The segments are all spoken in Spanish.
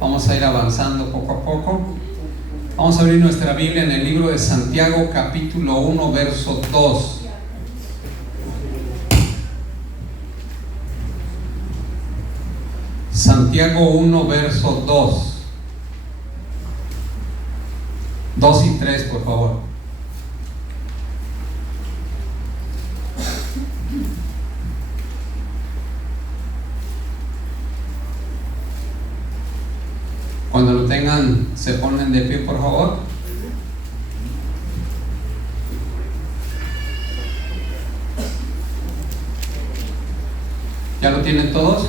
Vamos a ir avanzando poco a poco. Vamos a abrir nuestra Biblia en el libro de Santiago, capítulo 1, verso 2. Santiago 1, verso 2. 2 y 3, por favor. Cuando lo tengan, se ponen de pie, por favor. ¿Ya lo tienen todos?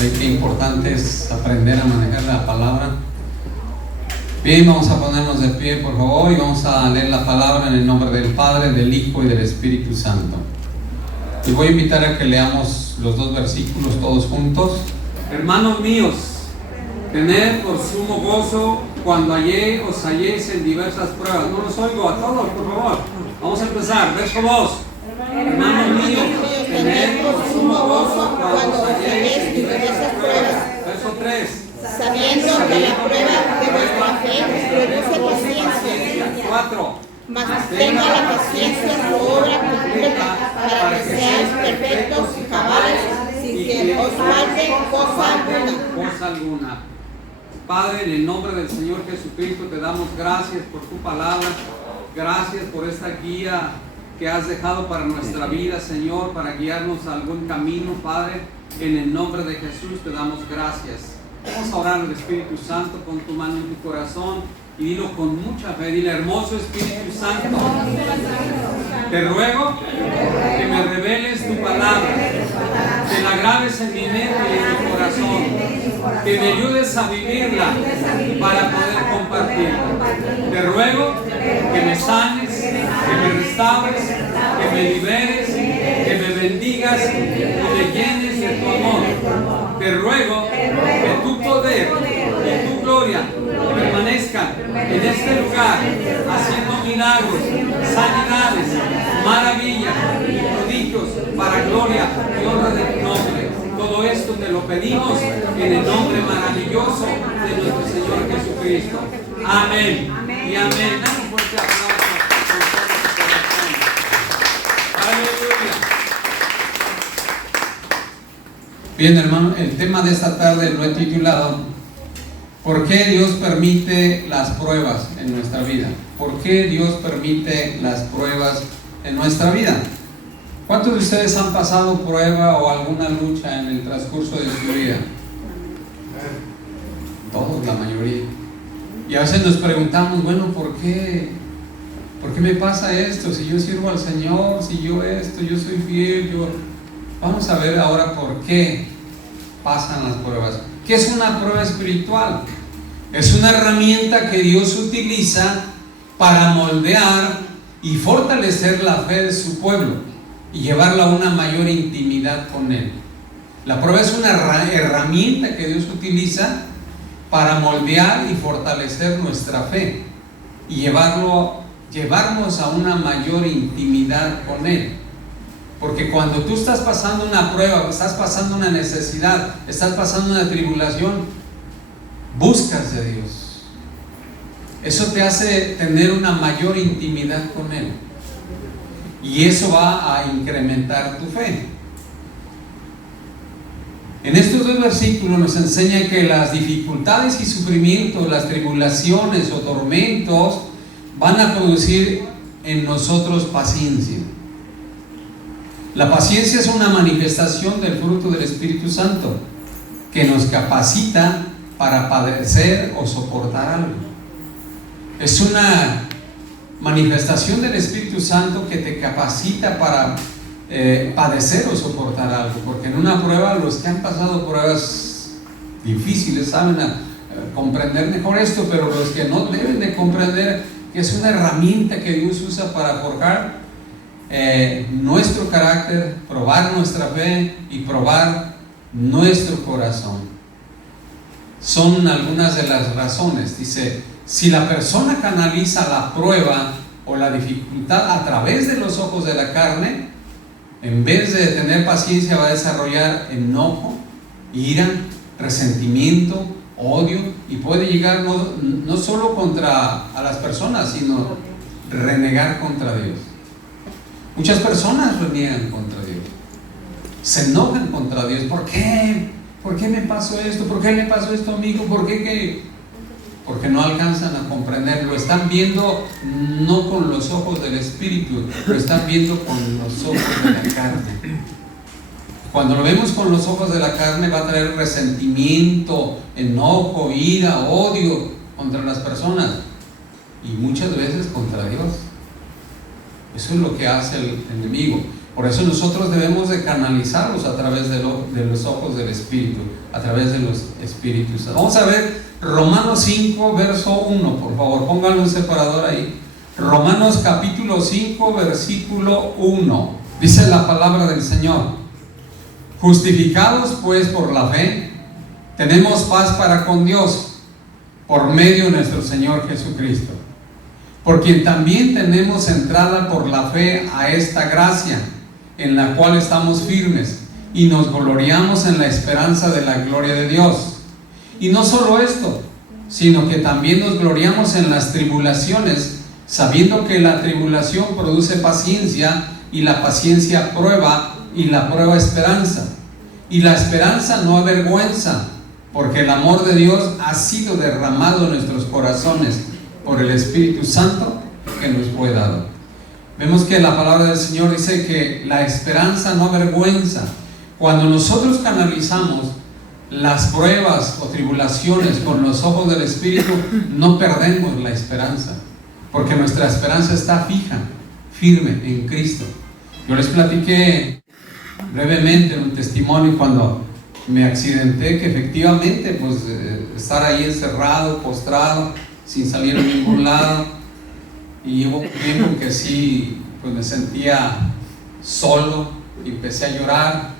Ve qué importante es aprender a manejar la palabra. Bien, vamos a ponernos de pie, por favor, y vamos a leer la palabra en el nombre del Padre, del Hijo y del Espíritu Santo. Y voy a invitar a que leamos los dos versículos todos juntos. Hermanos míos, tened por sumo gozo cuando os halléis en diversas pruebas. No los oigo a todos, por favor. Vamos a empezar, verso 2. Hermanos míos, tened por sumo gozo cuando os halléis en diversas pruebas. Verso 3. Sabiendo que la prueba de vuestra fe produce paciencia. 4. Mas tenga la paciencia su obra completa, para que seáis perfectos y cabales, sin que os falte cosa alguna. Padre, en el nombre del Señor Jesucristo te damos gracias por tu palabra, gracias por esta guía que has dejado para nuestra vida, Señor, para guiarnos a algún camino, Padre. En el nombre de Jesús te damos gracias. Vamos a orar al Espíritu Santo, con tu mano en tu corazón y dilo con mucha fe. Dile: hermoso Espíritu Santo, te ruego que me reveles tu palabra, que la grabes en mi mente y en mi corazón, que me ayudes a vivirla para poder compartirla. Te ruego que me sanes, que me restaures, que me liberes, que me bendigas y me llenes de tu amor. Te ruego que tu poder y tu gloria permanezcan en este lugar, haciendo milagros, sanidades, maravillas, prodigios para gloria y honra de tu nombre. Todo esto te lo pedimos en el nombre maravilloso de nuestro Señor Jesucristo. Amén y amén. Damos un fuerte aplauso con todo tu corazón. Aleluya. Bien, hermano, el tema de esta tarde lo he titulado: ¿por qué Dios permite las pruebas en nuestra vida? ¿Por qué Dios permite las pruebas en nuestra vida? ¿Cuántos de ustedes han pasado prueba o alguna lucha en el transcurso de su vida? Todos, la mayoría. Y a veces nos preguntamos, bueno, ¿por qué? ¿Por qué me pasa esto? Si yo sirvo al Señor, si yo esto, yo soy fiel, Vamos a ver ahora por qué pasan las pruebas. ¿Qué es una prueba espiritual? Es una herramienta que Dios utiliza para moldear y fortalecer la fe de su pueblo y llevarla a una mayor intimidad con Él. La prueba es una herramienta que Dios utiliza para moldear y fortalecer nuestra fe y llevarnos a una mayor intimidad con Él. Porque cuando tú estás pasando una prueba, estás pasando una necesidad, estás pasando una tribulación, buscas de Dios. Eso te hace tener una mayor intimidad con Él. Y eso va a incrementar tu fe. En estos dos versículos nos enseña que las dificultades y sufrimientos, las tribulaciones o tormentos van a producir en nosotros paciencia. La paciencia es una manifestación del fruto del Espíritu Santo que nos capacita para padecer o soportar algo. Es una manifestación del Espíritu Santo que te capacita para padecer o soportar algo, porque en una prueba, los que han pasado pruebas difíciles saben comprender mejor esto, pero los que no deben de comprender que es una herramienta que Dios usa para forjar nuestro carácter, probar nuestra fe y probar nuestro corazón. Son algunas de las razones. Dice: si la persona canaliza la prueba o la dificultad a través de los ojos de la carne, en vez de tener paciencia va a desarrollar enojo, ira, resentimiento, odio, y puede llegar no solo contra a las personas, sino renegar contra Dios. Muchas personas reniegan contra Dios, se enojan contra Dios. ¿Por qué? ¿Por qué me pasó esto? ¿Por qué le pasó esto a mi hijo? ¿Por qué qué? Porque no alcanzan a comprender. Lo están viendo no con los ojos del Espíritu, lo están viendo con los ojos de la carne. Cuando lo vemos con los ojos de la carne, va a traer resentimiento, enojo, ira, odio contra las personas, y muchas veces contra Dios. Eso es lo que hace el enemigo. Por eso nosotros debemos de canalizarlos a través de los ojos del Espíritu, a través de los Espíritus. Vamos a ver Romanos 5, verso 1, por favor, pónganlo en separador ahí. Romanos capítulo 5, versículo 1. Dice la palabra del Señor: justificados pues por la fe, tenemos paz para con Dios, por medio de nuestro Señor Jesucristo, por quien también tenemos entrada por la fe a esta gracia, en la cual estamos firmes y nos gloriamos en la esperanza de la gloria de Dios. Y no solo esto, sino que también nos gloriamos en las tribulaciones, sabiendo que la tribulación produce paciencia, y la paciencia prueba, y la prueba esperanza. Y la esperanza no avergüenza, porque el amor de Dios ha sido derramado en nuestros corazones por el Espíritu Santo que nos fue dado. Vemos que la palabra del Señor dice que la esperanza no avergüenza. Cuando nosotros canalizamos las pruebas o tribulaciones con los ojos del Espíritu, no perdemos la esperanza, porque nuestra esperanza está fija, firme en Cristo. Yo les platiqué brevemente en un testimonio cuando me accidenté, que efectivamente pues estar ahí encerrado, postrado, sin salir a ningún lado, y hubo un tiempo que sí, pues me sentía solo y empecé a llorar.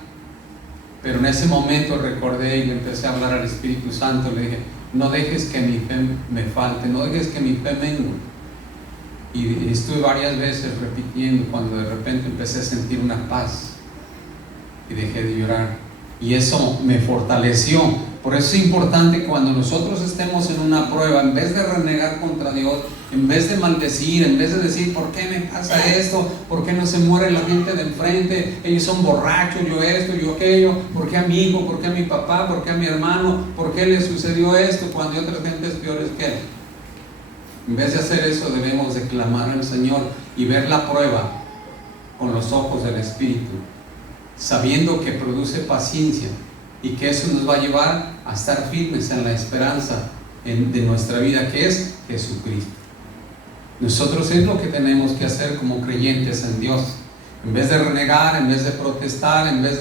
Pero en ese momento recordé y le empecé a hablar al Espíritu Santo. Le dije: no dejes que mi fe me falte, no dejes que mi fe mengue. Y estuve varias veces repitiendo, cuando de repente empecé a sentir una paz y dejé de llorar, y eso me fortaleció. Por eso es importante, cuando nosotros estemos en una prueba, en vez de renegar contra Dios, en vez de maldecir, en vez de decir: ¿por qué me pasa esto? ¿Por qué no se muere la gente de enfrente? Ellos son borrachos, yo esto, yo aquello. ¿Por qué a mi hijo? ¿Por qué a mi papá? ¿Por qué a mi hermano? ¿Por qué le sucedió esto cuando hay otras gentes peores que él? En vez de hacer eso, debemos de clamar al Señor y ver la prueba con los ojos del Espíritu, sabiendo que produce paciencia, y que eso nos va a llevar a estar firmes en la esperanza de nuestra vida, que es Jesucristo. Nosotros es lo que tenemos que hacer como creyentes en Dios. En vez de renegar, en vez de protestar, en vez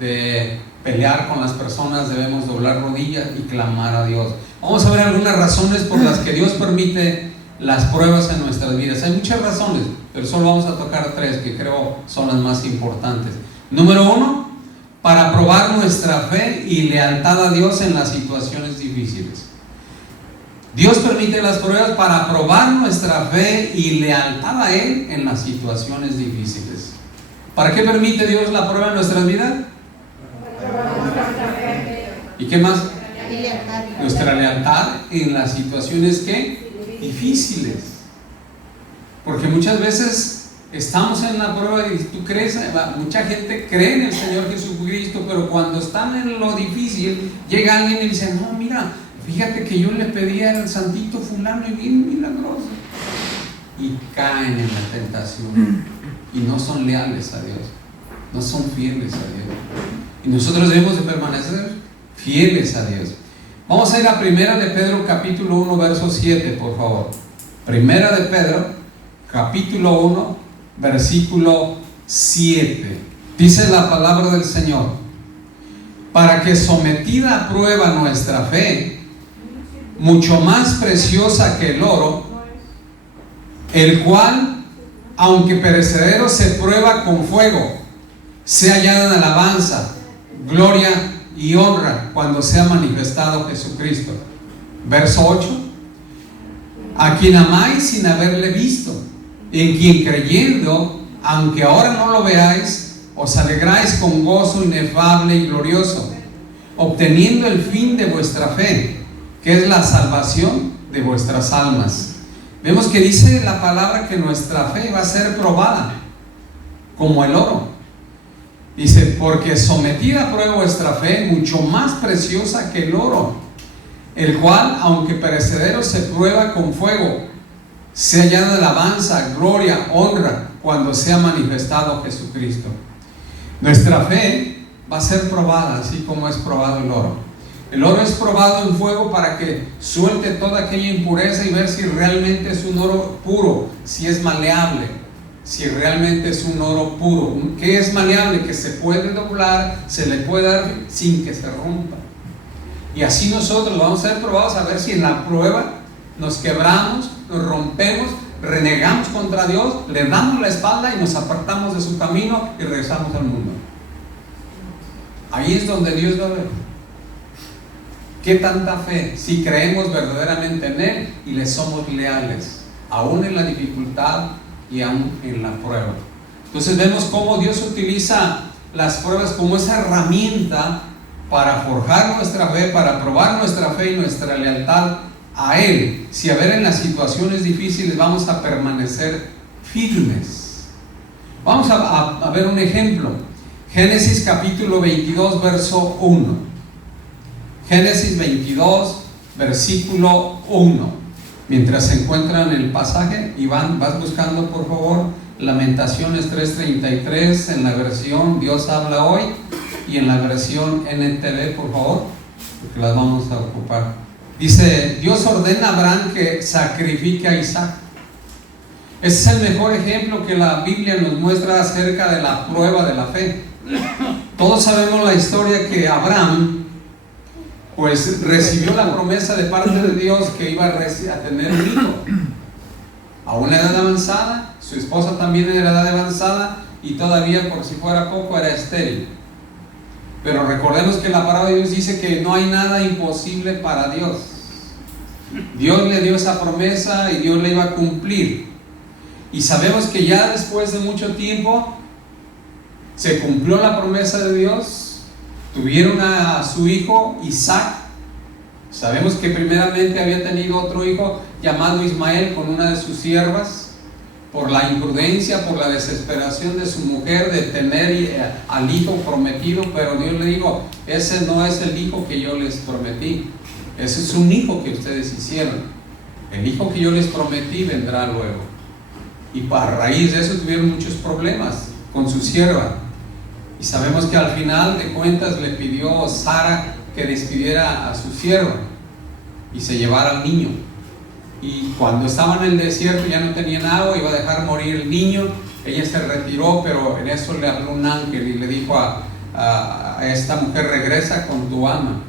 de pelear con las personas, debemos doblar rodillas y clamar a Dios. Vamos a ver algunas razones por las que Dios permite las pruebas en nuestras vidas. Hay muchas razones, pero solo vamos a tocar 3 que creo son las más importantes. Número 1, para probar nuestra fe y lealtad a Dios en las situaciones difíciles. Dios permite las pruebas para probar nuestra fe y lealtad a Él en las situaciones difíciles. ¿Para qué permite Dios la prueba en nuestras vidas? ¿Y qué más? Nuestra lealtad en las situaciones ¿qué? Difíciles. Porque muchas veces estamos en la prueba y tú crees, mucha gente cree en el Señor Jesucristo, pero cuando están en lo difícil, llega alguien y dice: no, mira, fíjate que yo le pedí al santito fulano y bien milagroso. Y caen en la tentación y no son leales a Dios, no son fieles a Dios. Y nosotros debemos de permanecer fieles a Dios. Vamos a ir a Primera de Pedro capítulo 1 verso 7, por favor. Primera de Pedro capítulo 1 versículo 7. Dice la palabra del Señor: para que, sometida a prueba nuestra fe, mucho más preciosa que el oro, el cual, aunque perecedero, se prueba con fuego, sea hallada en alabanza, gloria y honra cuando sea manifestado Jesucristo. Verso 8: a quien amáis sin haberle visto, en quien creyendo, aunque ahora no lo veáis, os alegráis con gozo inefable y glorioso, obteniendo el fin de vuestra fe, que es la salvación de vuestras almas. Vemos que dice la palabra que nuestra fe va a ser probada como el oro. Dice, porque sometida a prueba vuestra fe, mucho más preciosa que el oro, el cual, aunque perecedero, se prueba con fuego, sea hallada alabanza, gloria, honra, cuando sea manifestado Jesucristo. Nuestra fe va a ser probada, así como es probado el oro. El oro es probado en fuego para que suelte toda aquella impureza y ver si realmente es un oro puro, si es maleable, si realmente es un oro puro. ¿Qué es maleable? Que se puede doblar, se le puede dar sin que se rompa. Y así nosotros vamos a ser probados a ver si en la prueba nos quebramos, nos rompemos, renegamos contra Dios, le damos la espalda y nos apartamos de su camino y regresamos al mundo. Ahí es donde Dios va a ver qué tanta fe, si creemos verdaderamente en Él y le somos leales, aún en la dificultad y aún en la prueba. Entonces vemos cómo Dios utiliza las pruebas como esa herramienta para forjar nuestra fe, para probar nuestra fe y nuestra lealtad a Él. Si a ver en las situaciones difíciles vamos a permanecer firmes. Vamos a ver un ejemplo. Génesis capítulo 22, verso 1. Génesis 22, versículo 1. Mientras se encuentran el pasaje, Iván, vas buscando por favor Lamentaciones 3:33 en la versión Dios habla hoy y en la versión NTV, por favor, porque las vamos a ocupar. Dice, Dios ordena a Abraham que sacrifique a Isaac. Ese es el mejor ejemplo que la Biblia nos muestra acerca de la prueba de la fe. Todos sabemos la historia que Abraham pues recibió la promesa de parte de Dios que iba a tener un hijo a una edad avanzada, su esposa también en edad avanzada y todavía por si fuera poco era estéril. Pero recordemos que la palabra de Dios dice que no hay nada imposible para Dios. Dios le dio esa promesa y Dios la iba a cumplir. Y sabemos que ya después de mucho tiempo se cumplió la promesa de Dios. Tuvieron a su hijo Isaac. Sabemos que primeramente había tenido otro hijo llamado Ismael con una de sus siervas. Por la imprudencia, por la desesperación de su mujer de tener al hijo prometido, pero Dios le dijo, ese no es el hijo que yo les prometí, ese es un hijo que ustedes hicieron, el hijo que yo les prometí vendrá luego. Y a raíz de eso tuvieron muchos problemas con su sierva, y sabemos que al final de cuentas le pidió Sara que despidiera a su sierva y se llevara al niño. Y cuando estaban en el desierto ya no tenían agua, iba a dejar morir el niño. Ella se retiró, pero en eso le habló un ángel y le dijo a esta mujer, regresa con tu ama.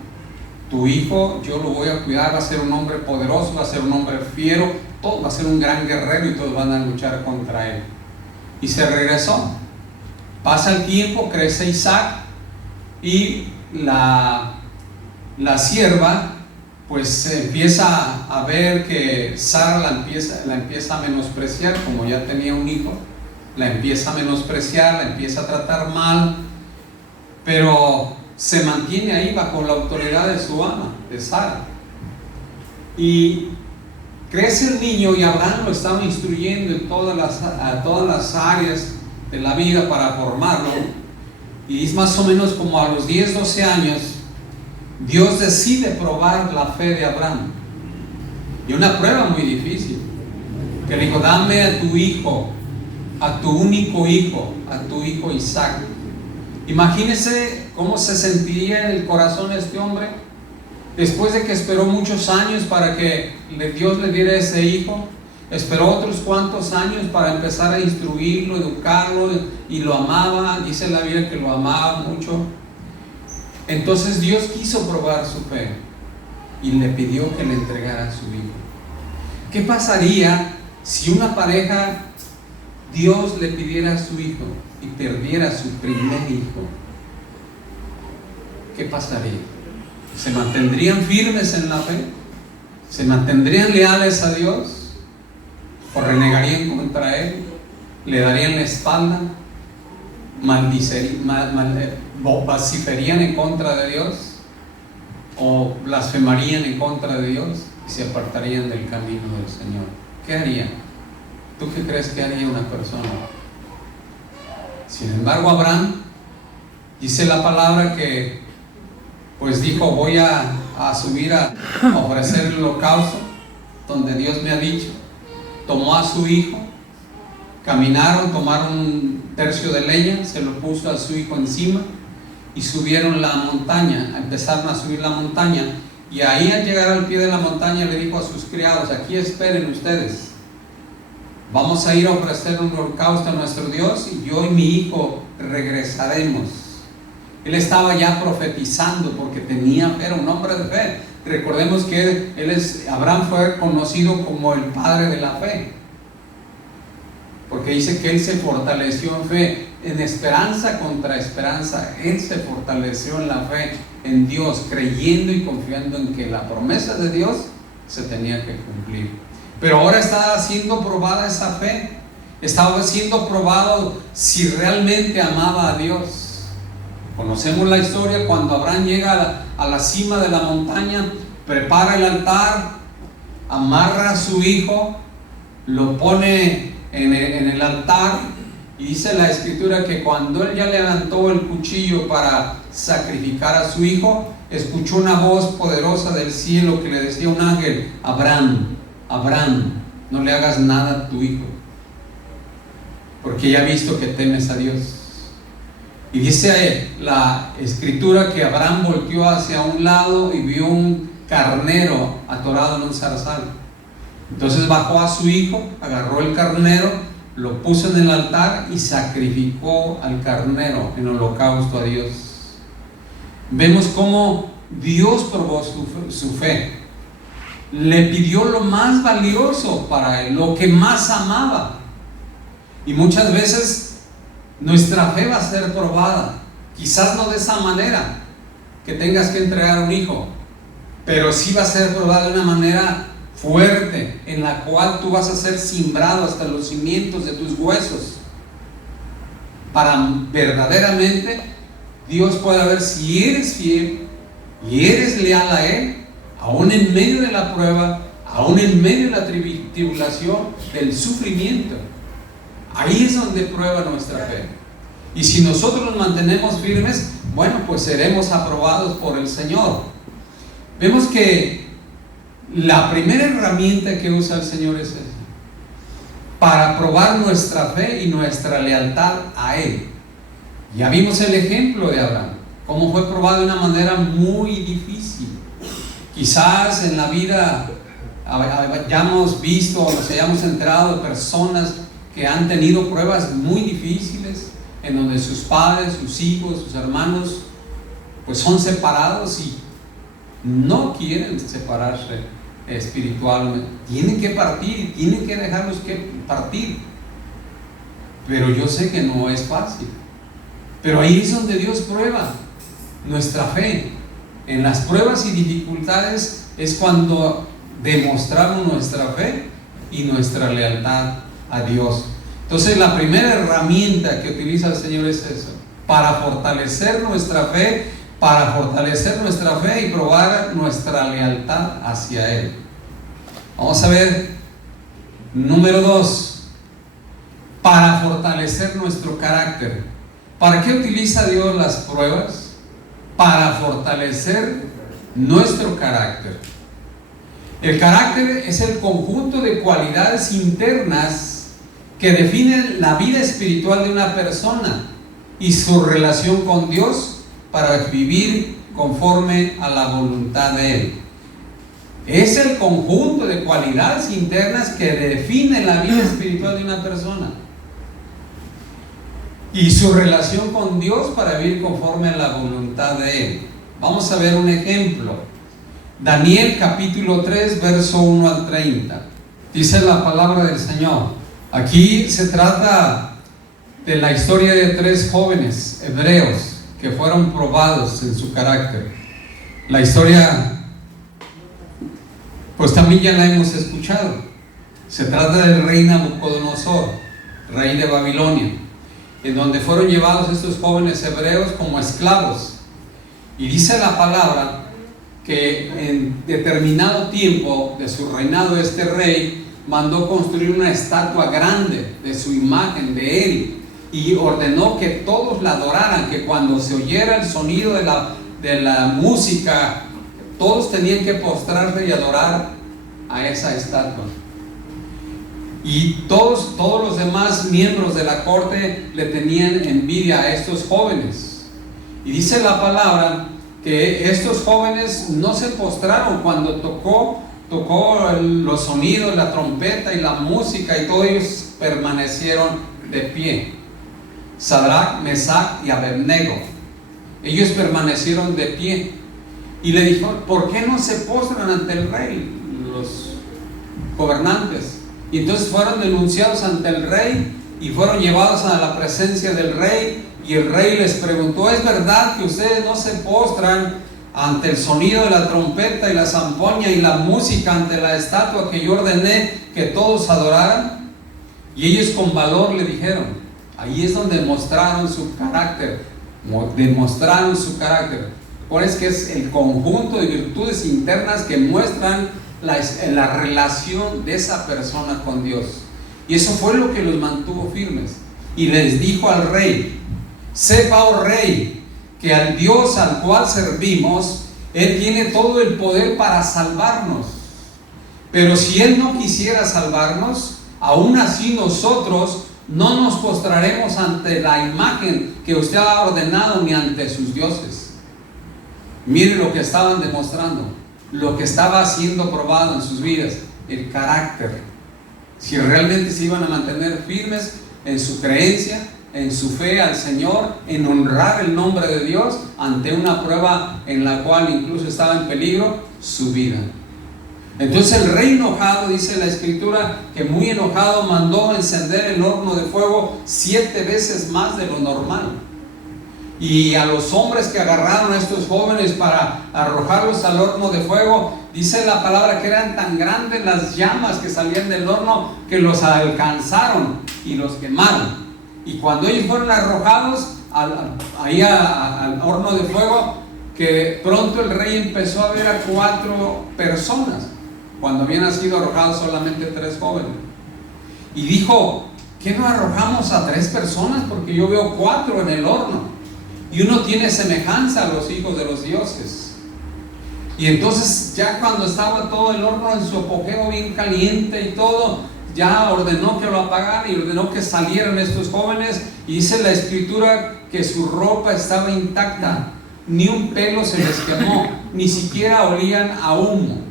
Tu hijo yo lo voy a cuidar, va a ser un hombre poderoso, va a ser un hombre fiero, todo, va a ser un gran guerrero y todos van a luchar contra él. Y se regresó. Pasa el tiempo, crece Isaac y la sierva pues empieza a ver que Sara la empieza a menospreciar, como ya tenía un hijo, la empieza a menospreciar, la empieza a tratar mal, pero se mantiene ahí bajo la autoridad de su ama, de Sara. Y crece el niño y Abraham lo estaba instruyendo en todas las áreas de la vida para formarlo, y es más o menos como a los 10, 12 años Dios decide probar la fe de Abraham, y una prueba muy difícil, que le dijo, dame a tu hijo, a tu único hijo, a tu hijo Isaac. Imagínese cómo se sentiría en el corazón de este hombre, después de que esperó muchos años para que Dios le diera ese hijo, esperó otros cuantos años para empezar a instruirlo, educarlo, y lo amaba, dice la Biblia que lo amaba mucho. Entonces Dios quiso probar su fe y le pidió que le entregara a su hijo. ¿Qué pasaría si una pareja, Dios le pidiera a su hijo y perdiera a su primer hijo? ¿Qué pasaría? ¿Se mantendrían firmes en la fe? ¿Se mantendrían leales a Dios? ¿O renegarían contra Él? ¿Le darían la espalda? ¿Vociferían en contra de Dios? o blasfemarían en contra de Dios y se apartarían del camino del Señor. ¿Qué harían? ¿Tú qué crees que haría una persona? Sin embargo, Abraham, dice la palabra que pues dijo: voy a subir a ofrecer el holocausto donde Dios me ha dicho. Tomó a su hijo, caminaron, tomaron un tercio de leña, se lo puso a su hijo encima y subieron la montaña. Empezaron a subir la montaña, y ahí al llegar al pie de la montaña le dijo a sus criados: aquí esperen ustedes, vamos a ir a ofrecer un holocausto a nuestro Dios y yo y mi hijo regresaremos. Él estaba ya profetizando porque tenía fe, era un hombre de fe. Recordemos que Abraham fue conocido como el padre de la fe, porque dice que él se fortaleció en fe, en esperanza contra esperanza. Él se fortaleció en la fe en Dios, creyendo y confiando en que la promesa de Dios se tenía que cumplir. Pero ahora está siendo probada esa fe, estaba siendo probado si realmente amaba a Dios. Conocemos la historia cuando Abraham llega a la cima de la montaña, prepara el altar, amarra a su hijo, lo pone en el altar, y dice la escritura que cuando él ya levantó el cuchillo para sacrificar a su hijo, escuchó una voz poderosa del cielo que le decía un ángel: Abraham, Abraham, no le hagas nada a tu hijo, porque ya he visto que temes a Dios. Y dice la escritura que Abraham volteó hacia un lado y vio un carnero atorado en un zarzal. Entonces bajó a su hijo, agarró el carnero, lo puso en el altar y sacrificó al carnero en holocausto a Dios. Vemos cómo Dios probó su fe. Le pidió lo más valioso para él, lo que más amaba. Y muchas veces nuestra fe va a ser probada, quizás no de esa manera que tengas que entregar un hijo, pero sí va a ser probada de una manera fuerte, en la cual tú vas a ser simbrado hasta los cimientos de tus huesos, para verdaderamente Dios pueda ver si eres fiel y eres leal a Él, aún en medio de la prueba, aún en medio de la tribulación, del sufrimiento. Ahí es donde prueba nuestra fe. Y si nosotros nos mantenemos firmes, bueno, pues seremos aprobados por el Señor. Vemos que la primera herramienta que usa el Señor es esa, para probar nuestra fe y nuestra lealtad a Él. Ya vimos el ejemplo de Abraham, cómo fue probado de una manera muy difícil. Quizás en la vida hayamos visto o nos hayamos enterado de personas que han tenido pruebas muy difíciles, en donde sus padres, sus hijos, sus hermanos pues son separados y no quieren separarse espiritualmente, tienen que partir y tienen que dejarlos que partir. Pero yo sé que no es fácil, pero ahí es donde Dios prueba nuestra fe. En las pruebas y dificultades es cuando demostramos nuestra fe y nuestra lealtad a Dios. Entonces la primera herramienta que utiliza el Señor es eso, para fortalecer nuestra fe, y probar nuestra lealtad hacia Él. Vamos a ver, número 2, para fortalecer nuestro carácter. ¿Para qué utiliza Dios las pruebas? Para fortalecer nuestro carácter. El carácter es el conjunto de cualidades internas que definen la vida espiritual de una persona y su relación con Dios para vivir conforme a la voluntad de Él. Es el conjunto de cualidades internas que define la vida espiritual de una persona y su relación con Dios para vivir conforme a la voluntad de Él. Vamos a ver un ejemplo. Daniel capítulo 3, verso 1 al 30. Dice la palabra del Señor. Aquí se trata de la historia de 3 jóvenes hebreos que fueron probados en su carácter. La historia, pues también ya la hemos escuchado. Se trata del rey Nabucodonosor, rey de Babilonia, en donde fueron llevados estos jóvenes hebreos como esclavos. Y dice la palabra que en determinado tiempo de su reinado este rey mandó construir una estatua grande de su imagen, de él, y ordenó que todos la adoraran, que cuando se oyera el sonido de la música, todos tenían que postrarse y adorar a esa estatua. Y todos los demás miembros de la corte le tenían envidia a estos jóvenes. Y dice la palabra que estos jóvenes no se postraron cuando tocó los sonidos, la trompeta y la música, y todos ellos permanecieron de pie. Sadrach, Mesach y Abednego, ellos permanecieron de pie. Y le dijo: ¿por qué no se postran ante el rey los gobernantes? Y entonces fueron denunciados ante el rey y fueron llevados a la presencia del rey. Y el rey les preguntó: ¿es verdad que ustedes no se postran ante el sonido de la trompeta y la zampoña y la música, ante la estatua que yo ordené que todos adoraran? Y ellos con valor le dijeron. Ahí es donde demostraron su carácter. ¿Cuál es? Que es el conjunto de virtudes internas que muestran la relación de esa persona con Dios. Y eso fue lo que los mantuvo firmes. Y les dijo al rey: sepa, oh rey, que al Dios al cual servimos, Él tiene todo el poder para salvarnos. Pero si Él no quisiera salvarnos, aún así nosotros no nos postraremos ante la imagen que usted ha ordenado, ni ante sus dioses. Mire lo que estaban demostrando, lo que estaba siendo probado en sus vidas: el carácter. Si realmente se iban a mantener firmes en su creencia, en su fe al Señor, en honrar el nombre de Dios ante una prueba en la cual incluso estaba en peligro su vida. Entonces el rey enojado, dice la escritura, que muy enojado mandó encender el horno de fuego 7 veces más de lo normal. Y a los hombres que agarraron a estos jóvenes para arrojarlos al horno de fuego, dice la palabra que eran tan grandes las llamas que salían del horno que los alcanzaron y los quemaron. Y cuando ellos fueron arrojados al horno de fuego, que pronto el rey empezó a ver a 4 personas, cuando habían sido arrojados solamente 3 jóvenes. Y dijo: ¿qué no arrojamos a 3 personas? Porque yo veo 4 en el horno. Y uno tiene semejanza a los hijos de los dioses. Y entonces, ya cuando estaba todo el horno en su apogeo, bien caliente y todo, ya ordenó que lo apagaran y ordenó que salieran estos jóvenes. Y dice la escritura que su ropa estaba intacta, ni un pelo se les quemó, ni siquiera olían a humo.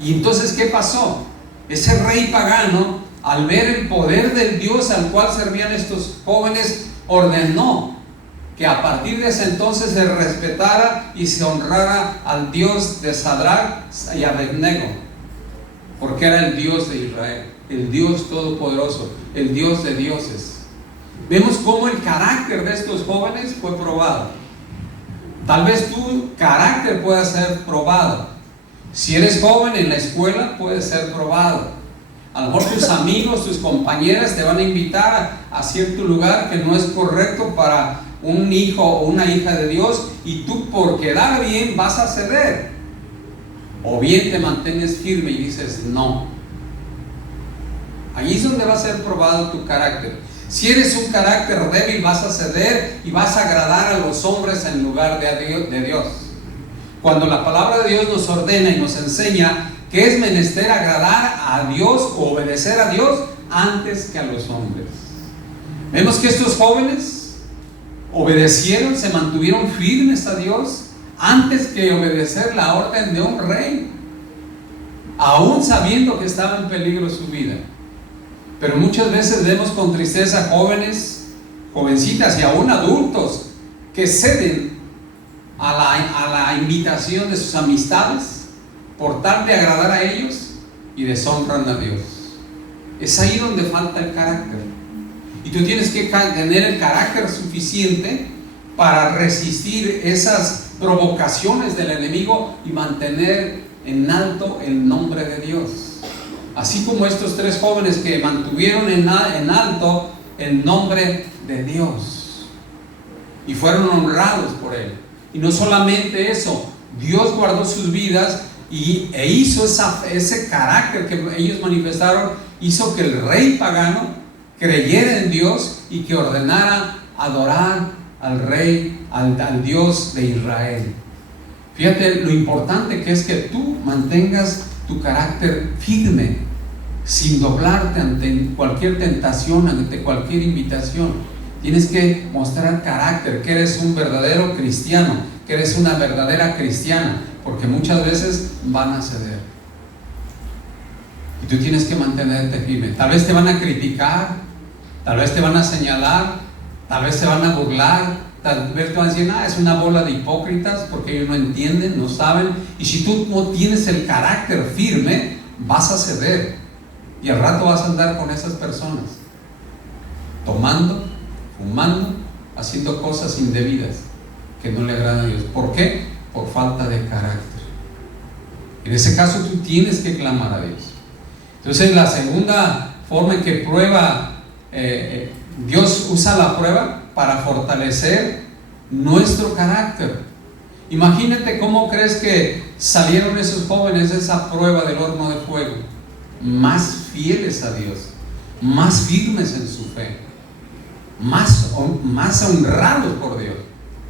Y entonces, ¿qué pasó? Ese rey pagano, al ver el poder del Dios al cual servían estos jóvenes, ordenó que a partir de ese entonces se respetara y se honrara al Dios de Sadrach y Abednego, porque era el Dios de Israel, el Dios todopoderoso, el Dios de dioses. Vemos cómo el carácter de estos jóvenes fue probado. Tal vez tu carácter pueda ser probado. Si eres joven en la escuela, puede ser probado. A lo mejor tus amigos, tus compañeras te van a invitar a cierto lugar que no es correcto para un hijo o una hija de Dios, y tú, por quedar bien, vas a ceder. O bien te mantienes firme y dices no. Ahí es donde va a ser probado tu carácter. Si eres un carácter débil, vas a ceder y vas a agradar a los hombres en lugar de Dios. Cuando la palabra de Dios nos ordena y nos enseña que es menester agradar a Dios o obedecer a Dios antes que a los hombres. Vemos que estos jóvenes obedecieron, se mantuvieron firmes a Dios antes que obedecer la orden de un rey, aún sabiendo que estaba en peligro su vida. Pero muchas veces vemos con tristeza jóvenes, jovencitas y aún adultos que ceden a la invitación de sus amistades por tal de agradar a ellos y deshonran a Dios. Es ahí donde falta el carácter. Y tú tienes que tener el carácter suficiente para resistir esas provocaciones del enemigo y mantener en alto el nombre de Dios. Así como estos 3 jóvenes que mantuvieron en alto el nombre de Dios y fueron honrados por él. Y no solamente eso, Dios guardó sus vidas e hizo ese carácter que ellos manifestaron, hizo que el rey pagano creyera en Dios y que ordenara adorar al rey, al Dios de Israel. Fíjate lo importante que es que tú mantengas tu carácter firme, sin doblarte ante cualquier tentación, ante cualquier invitación. Tienes que mostrar carácter, que eres un verdadero cristiano, que eres una verdadera cristiana, porque muchas veces van a ceder. Y tú tienes que mantenerte firme. Tal vez te van a criticar, tal vez te van a señalar, tal vez te van a burlar, tal vez te van a decir, es una bola de hipócritas, porque ellos no entienden, no saben. Y si tú no tienes el carácter firme, vas a ceder. Y al rato vas a andar con esas personas, tomando, fumando, haciendo cosas indebidas que no le agradan a Dios. ¿Por qué? Por falta de carácter. En ese caso tú tienes que clamar a Dios. Entonces la segunda forma en que prueba, Dios usa la prueba para fortalecer nuestro carácter. Imagínate cómo crees que salieron esos jóvenes de esa prueba del horno de fuego. Más fieles a Dios, más firmes en su fe, más honrados por Dios.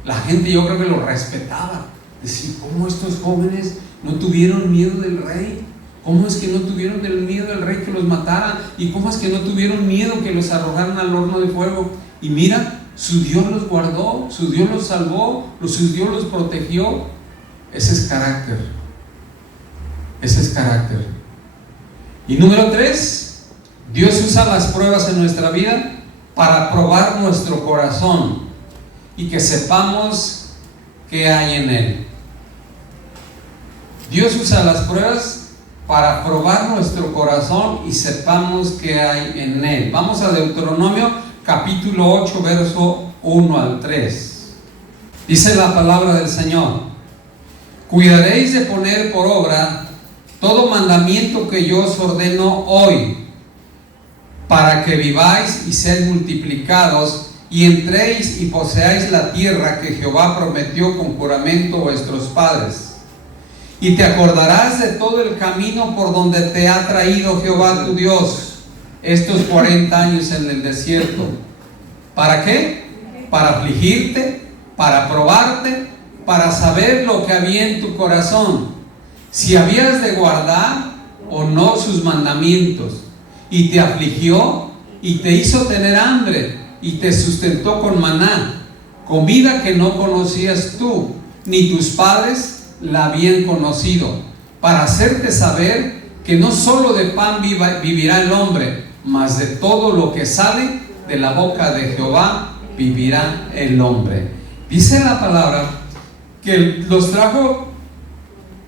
La gente, yo creo que los respetaba. Decir, ¿cómo estos jóvenes no tuvieron miedo del rey? ¿Cómo es que no tuvieron miedo del rey que los matara? ¿Y cómo es que no tuvieron miedo que los arrojaran al horno de fuego? Y mira, su Dios los guardó, su Dios los salvó, su Dios los protegió. Ese es carácter. Ese es carácter. Y número 3, Dios usa las pruebas en nuestra vida para probar nuestro corazón y que sepamos qué hay en él. Dios usa las pruebas para probar nuestro corazón y sepamos qué hay en él. Vamos a Deuteronomio capítulo 8, verso 1 al 3. Dice la palabra del Señor: cuidaréis de poner por obra todo mandamiento que yo os ordeno hoy, para que viváis y sed multiplicados, y entréis y poseáis la tierra que Jehová prometió con juramento a vuestros padres. Y te acordarás de todo el camino por donde te ha traído Jehová tu Dios estos 40 años en el desierto. ¿Para qué? Para afligirte, para probarte, para saber lo que había en tu corazón, si habías de guardar o no sus mandamientos. Y te afligió y te hizo tener hambre y te sustentó con maná, comida que no conocías tú, ni tus padres la habían conocido, para hacerte saber que no solo de pan vivirá el hombre, mas de todo lo que sale de la boca de Jehová vivirá el hombre. Dice la palabra que los trajo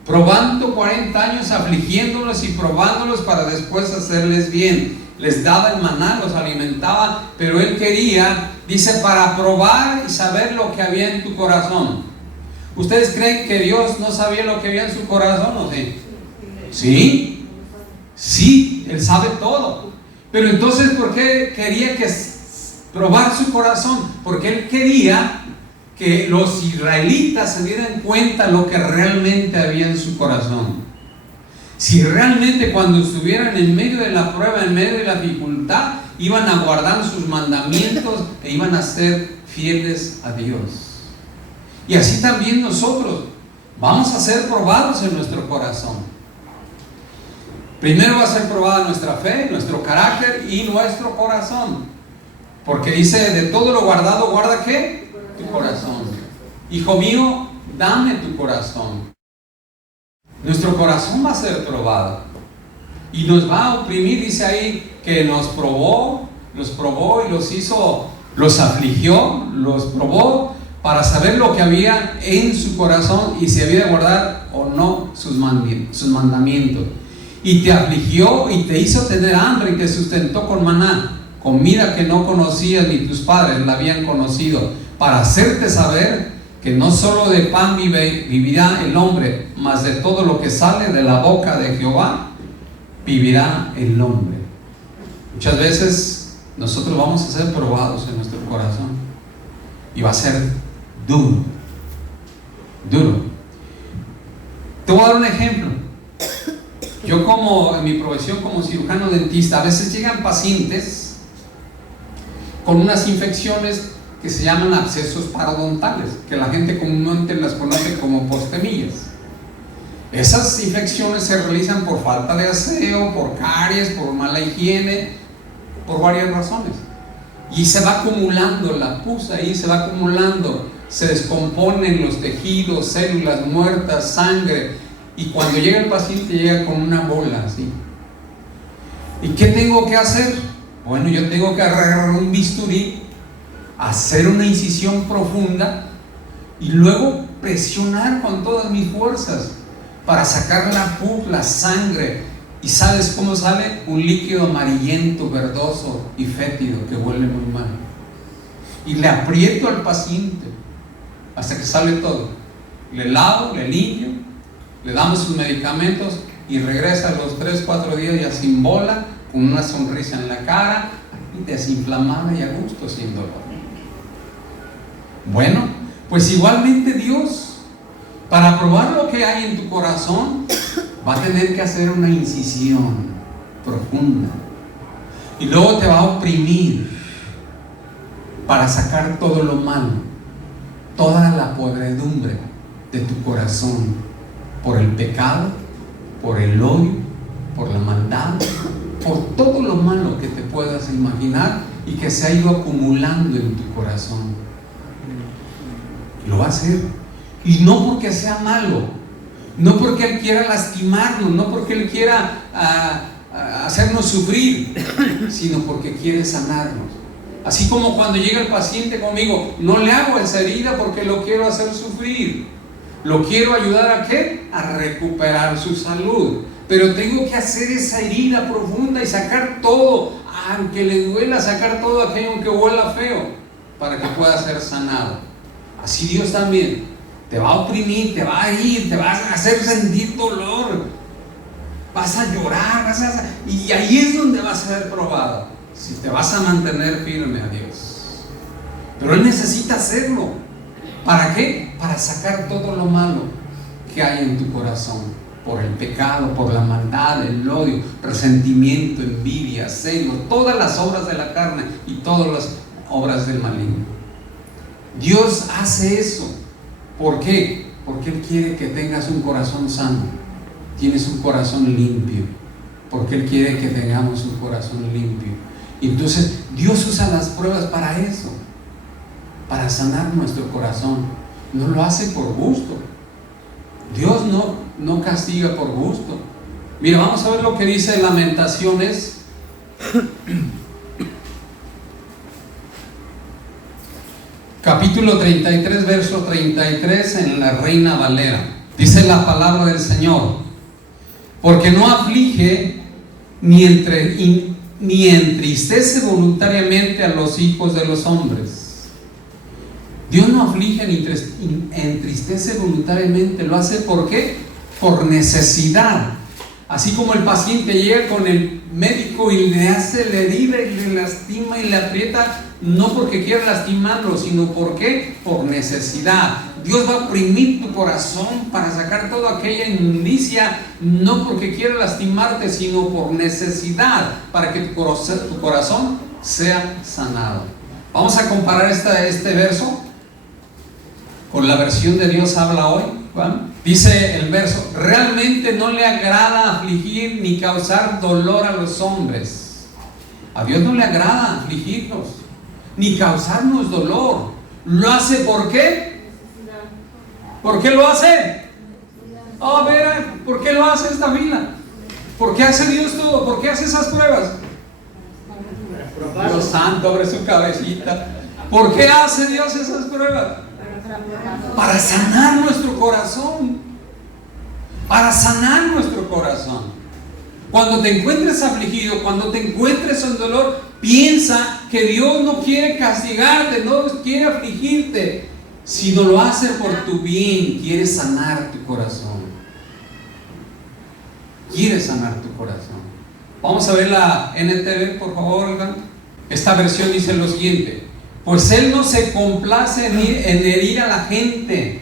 probando 40 años, afligiéndolos y probándolos para después hacerles bien. Les daba el maná, los alimentaba, pero él quería, dice, para probar y saber lo que había en tu corazón. ¿Ustedes creen que Dios no sabía lo que había en su corazón o sí? ¿Sí? Sí, Él sabe todo. Pero entonces, ¿por qué quería probar su corazón? Porque Él quería que los israelitas se dieran cuenta lo que realmente había en su corazón. Si realmente cuando estuvieran en medio de la prueba, en medio de la dificultad, iban a guardar sus mandamientos e iban a ser fieles a Dios. Y así también nosotros vamos a ser probados en nuestro corazón. Primero va a ser probada nuestra fe, nuestro carácter y nuestro corazón. Porque dice, de todo lo guardado, ¿guarda qué? Tu corazón. Hijo mío, dame tu corazón. Nuestro corazón va a ser probado y nos va a oprimir. Dice ahí que los probó y los afligió, los probó para saber lo que había en su corazón y si había de guardar o no sus mandamientos. Y te afligió y te hizo tener hambre y te sustentó con maná, comida que no conocías ni tus padres la habían conocido, para hacerte saber que no solo de pan vivirá el hombre, mas de todo lo que sale de la boca de Jehová vivirá el hombre. Muchas veces nosotros vamos a ser probados en nuestro corazón y va a ser duro. Te voy a dar un ejemplo. Yo en mi profesión como cirujano dentista, a veces llegan pacientes con unas infecciones que se llaman abscesos parodontales, que la gente comúnmente las conoce como postemillas. Esas infecciones se realizan por falta de aseo, por caries, por mala higiene, por varias razones. Y se va acumulando la pus ahí, se va acumulando, se descomponen los tejidos, células muertas, sangre, y cuando llega el paciente llega con una bola así. ¿Y qué tengo que hacer? Bueno, yo tengo que agarrar un bisturí, hacer una incisión profunda y luego presionar con todas mis fuerzas para sacar la pus, la sangre. ¿Y sabes cómo sale? Un líquido amarillento, verdoso y fétido que huele muy mal. Y le aprieto al paciente hasta que sale todo. Le lavo, le limpio, le damos sus medicamentos y regresa a los 3-4 días ya sin bola, con una sonrisa en la cara, desinflamada y a gusto, sin dolor. Bueno, pues igualmente Dios, para probar lo que hay en tu corazón, va a tener que hacer una incisión profunda y luego te va a oprimir para sacar todo lo malo, toda la podredumbre de tu corazón, por el pecado, por el odio, por la maldad, por todo lo malo que te puedas imaginar y que se ha ido acumulando en tu corazón. Lo va a hacer, y no porque sea malo, no porque Él quiera lastimarnos, no porque Él quiera hacernos sufrir, sino porque quiere sanarnos. Así como cuando llega el paciente conmigo, no le hago esa herida porque lo quiero hacer sufrir, lo quiero ayudar a ¿qué? A recuperar su salud, pero tengo que hacer esa herida profunda y sacar todo, aunque le duela, sacar todo aquello que huela feo, para que pueda ser sanado. Así Dios también te va a oprimir, te va a herir, te va a hacer sentir dolor, vas a llorar, y ahí es donde vas a ser probado, si te vas a mantener firme a Dios. Pero Él necesita hacerlo. ¿Para qué? Para sacar todo lo malo que hay en tu corazón, por el pecado, por la maldad, el odio, resentimiento, envidia, celos, todas las obras de la carne y todas las obras del maligno. Dios hace eso. ¿Por qué? Porque Él quiere que tengas un corazón sano, tienes un corazón limpio, porque Él quiere que tengamos un corazón limpio. Y entonces Dios usa las pruebas para eso, para sanar nuestro corazón. No lo hace por gusto. Dios no castiga por gusto. Mira, vamos a ver lo que dice Lamentaciones capítulo 33, verso 33, en la Reina Valera. Dice la palabra del Señor: porque no aflige ni entristece voluntariamente a los hijos de los hombres. Dios no aflige ni entristece voluntariamente. Lo hace ¿por qué? Por necesidad. Así como el paciente llega con el médico y le hace la herida y le lastima y le aprieta, no porque quiera lastimarlo, sino ¿por qué? Por necesidad. Dios va a oprimir tu corazón para sacar toda aquella inmundicia, no porque quiera lastimarte, sino por necesidad, para que tu corazón sea sanado. Vamos a comparar este verso con la versión de Dios habla hoy, Juan. Dice el verso: realmente no le agrada afligir ni causar dolor a los hombres. A Dios no le agrada afligirnos ni causarnos dolor. ¿Lo hace por qué? ¿Por qué lo hace? A ver, ¿por qué lo hace esta vida? ¿Por qué hace Dios todo? ¿Por qué hace esas pruebas? Dios santo, abre su cabecita. ¿Por qué hace Dios esas pruebas? Para sanar nuestro corazón. Para sanar nuestro corazón. Cuando te encuentres afligido, cuando te encuentres en dolor, piensa que Dios no quiere castigarte, no quiere afligirte, sino lo hace por tu bien. Quiere sanar tu corazón. Quiere sanar tu corazón. Vamos a ver la NTV, por favor, Olga. Esta versión dice lo siguiente: pues Él no se complace en herir a la gente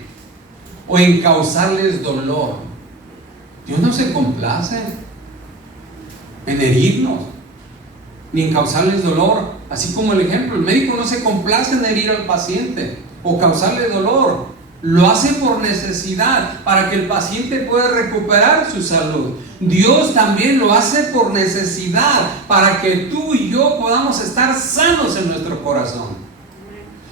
o en causarles dolor. Dios no se complace en herirnos, ni en causarles dolor. Así como el ejemplo, el médico no se complace en herir al paciente o causarle dolor. Lo hace por necesidad, para que el paciente pueda recuperar su salud. Dios también lo hace por necesidad, para que tú y yo podamos estar sanos en nuestro corazón.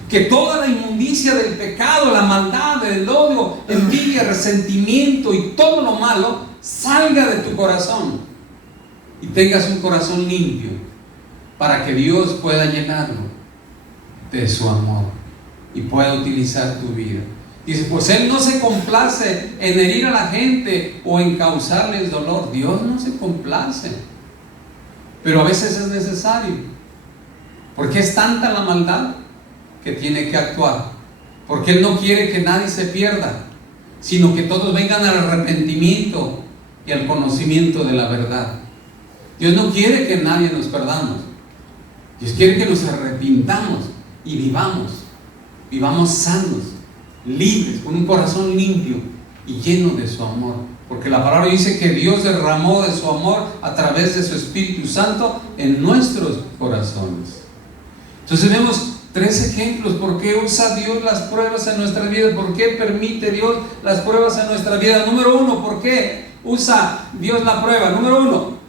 Que toda la inmundicia del pecado, la maldad, el odio, envidia, resentimiento y todo lo malo salga de tu corazón y tengas un corazón limpio, para que Dios pueda llenarlo de su amor y pueda utilizar tu vida. Dice, pues Él no se complace en herir a la gente o en causarles dolor. Dios no se complace, pero a veces es necesario, porque es tanta la maldad que tiene que actuar, porque Él no quiere que nadie se pierda, sino que todos vengan al arrepentimiento y al conocimiento de la verdad. Dios no quiere que nadie nos perdamos. Dios quiere que nos arrepintamos y vivamos sanos, libres, con un corazón limpio y lleno de su amor, porque la palabra dice que Dios derramó de su amor a través de su Espíritu Santo en nuestros corazones. Entonces vemos 3 ejemplos. ¿Por qué usa Dios las pruebas en nuestra vida? ¿Por qué permite Dios las pruebas en nuestra vida? Número 1, ¿por qué usa Dios la prueba? Número 1,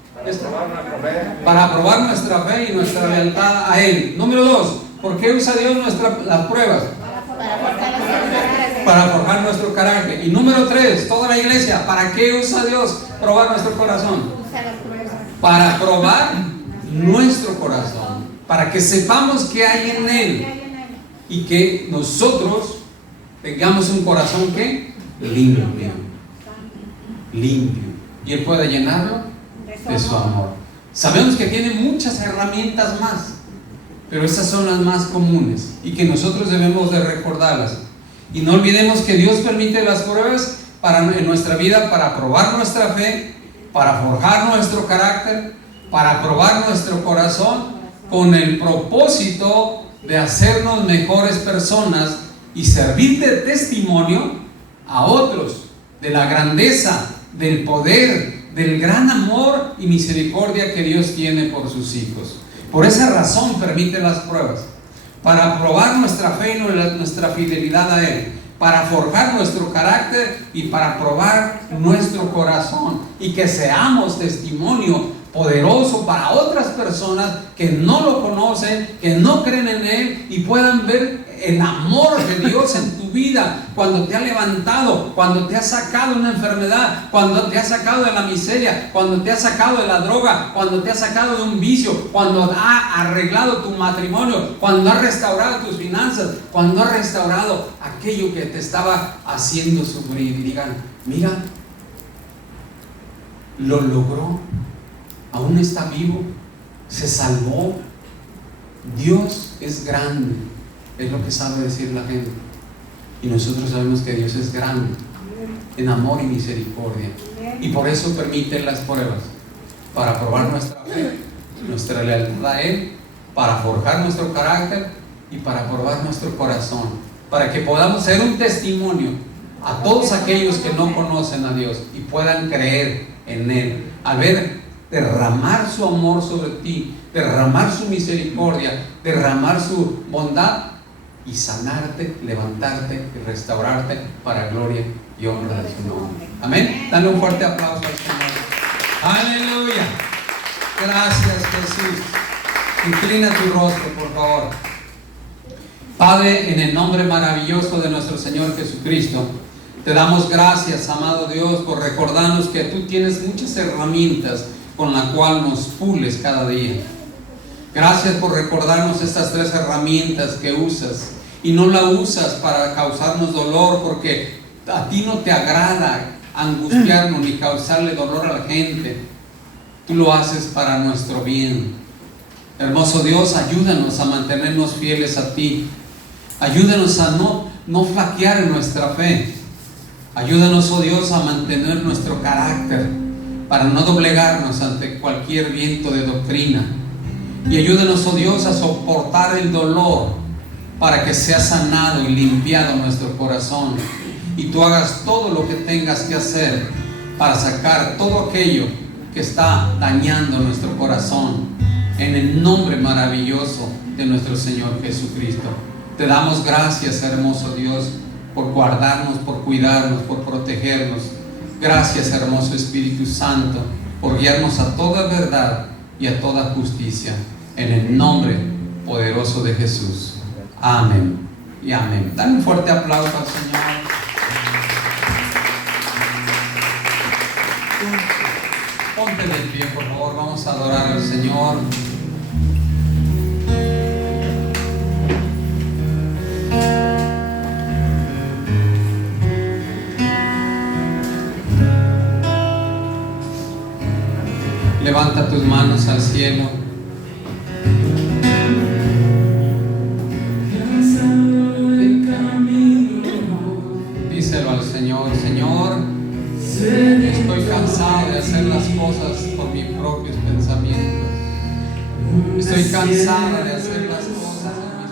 para probar nuestra fe y nuestra lealtad a Él. Número 2, ¿por qué usa Dios las pruebas? Para forjar nuestro carácter. Y número 3, toda la iglesia, ¿para qué usa Dios probar nuestro corazón? Para probar nuestro corazón, para que sepamos qué hay en Él y que nosotros tengamos un corazón que limpio, y Él pueda llenarlo de su amor. Sabemos que tiene muchas herramientas más, pero estas son las más comunes y que nosotros debemos de recordarlas. Y no olvidemos que Dios permite las pruebas en nuestra vida para probar nuestra fe, para forjar nuestro carácter, para probar nuestro corazón, con el propósito de hacernos mejores personas y servir de testimonio a otros de la grandeza, del poder, del gran amor y misericordia que Dios tiene por sus hijos. Por esa razón permite las pruebas, para probar nuestra fe y nuestra fidelidad a Él, para forjar nuestro carácter y para probar nuestro corazón, y que seamos testimonio poderoso para otras personas que no lo conocen, que no creen en Él, y puedan ver el amor de Dios en tu vida, cuando te ha levantado, cuando te ha sacado de una enfermedad, cuando te ha sacado de la miseria, cuando te ha sacado de la droga, cuando te ha sacado de un vicio, cuando ha arreglado tu matrimonio, cuando ha restaurado tus finanzas, cuando ha restaurado aquello que te estaba haciendo sufrir. Y digan, mira, lo logró, aún está vivo, se salvó. Dios es grande, es lo que sabe decir la gente, y nosotros sabemos que Dios es grande en amor y misericordia, y por eso permite las pruebas, para probar nuestra fe, nuestra lealtad a Él, para forjar nuestro carácter y para probar nuestro corazón, para que podamos ser un testimonio a todos aquellos que no conocen a Dios y puedan creer en Él, al ver derramar su amor sobre ti, derramar su misericordia, derramar su bondad, y sanarte, levantarte y restaurarte para gloria y honra de su nombre. Amén. Dale un fuerte aplauso al Señor. Aleluya. Gracias, Jesús. Inclina tu rostro, por favor. Padre, en el nombre maravilloso de nuestro Señor Jesucristo, te damos gracias, amado Dios, por recordarnos que tú tienes muchas herramientas con la cual nos pules cada día. Gracias por recordarnos estas 3 herramientas que usas, y no la usas para causarnos dolor, porque a ti no te agrada angustiarnos ni causarle dolor a la gente. Tú lo haces para nuestro bien. Hermoso Dios, ayúdanos a mantenernos fieles a ti. Ayúdanos a no flaquear en nuestra fe. Ayúdanos, oh Dios, a mantener nuestro carácter, para no doblegarnos ante cualquier viento de doctrina. Y ayúdanos, oh Dios, a soportar el dolor, para que sea sanado y limpiado nuestro corazón, y tú hagas todo lo que tengas que hacer para sacar todo aquello que está dañando nuestro corazón, en el nombre maravilloso de nuestro Señor Jesucristo. Te damos gracias, hermoso Dios, por guardarnos, por cuidarnos, por protegernos. Gracias, hermoso Espíritu Santo, por guiarnos a toda verdad y a toda justicia, en el nombre poderoso de Jesús. Amén y amén. Dale un fuerte aplauso al Señor. Ponte de pie, por favor, vamos a adorar al Señor. Levanta tus manos al cielo. Díselo al Señor: Señor, estoy cansado de hacer las cosas por mis propios pensamientos. Estoy cansado de hacer las cosas en